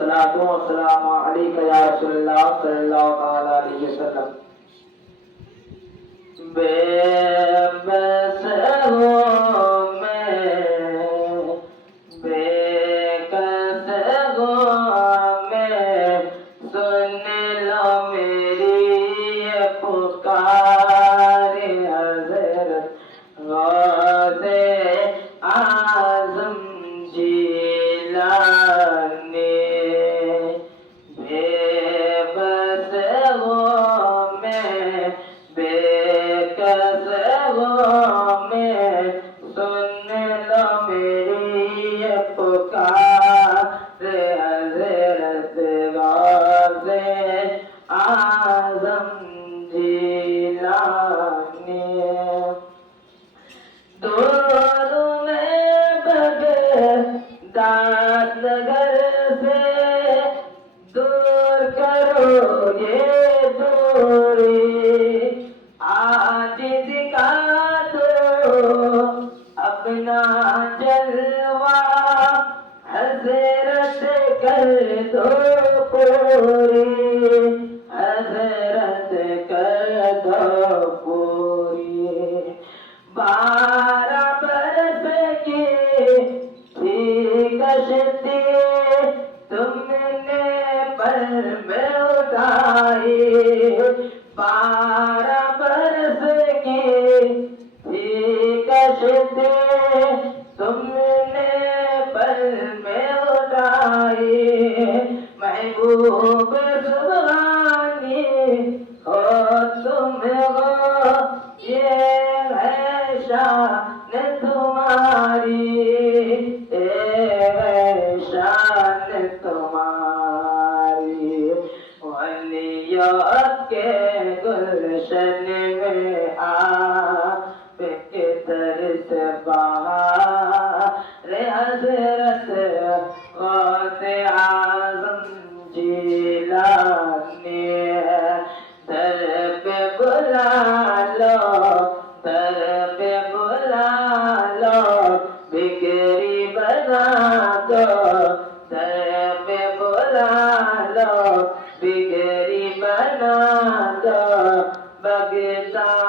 सलातु व सलामु अलैका या रसूलल्लाह सल्लल्लाहु अलैहि वसल्लम। बेबस हूँ मैं, बेकस हूँ मैं, सुन लो मेरी ये पुकार हज़रत गौसे आज़म जिलानी। बेबस हूँ मैं, बेकस हूँ मैं, सुन लो मेरी ये पुकार हज़रत गौसे आज़म जिलानी। दोनों में बगदाद नगर से दूर करो ये दूरी, आज दिखा दो अपना जलवा, हज़रत कर दो पूरी, हज़रत कर दो पूरी। 12 बरस की थी कश्ती तुमने पर में उठाई, 12 बरस की थी कश्ती तुमने पर में उठाई। महबूब सुबहानी हो तुम हो, ये है शान तुम्हारी, ये है शान तुम्हारी। वलियों के गुलशन में आपके दर्द बहार हज़रत गौसे आज़म जिलानी। दर पे बुला लो, दर पे बुला लो, बिगड़ी बना दो, दर पे बुला लो, बिगड़ी बना दो। बगदाद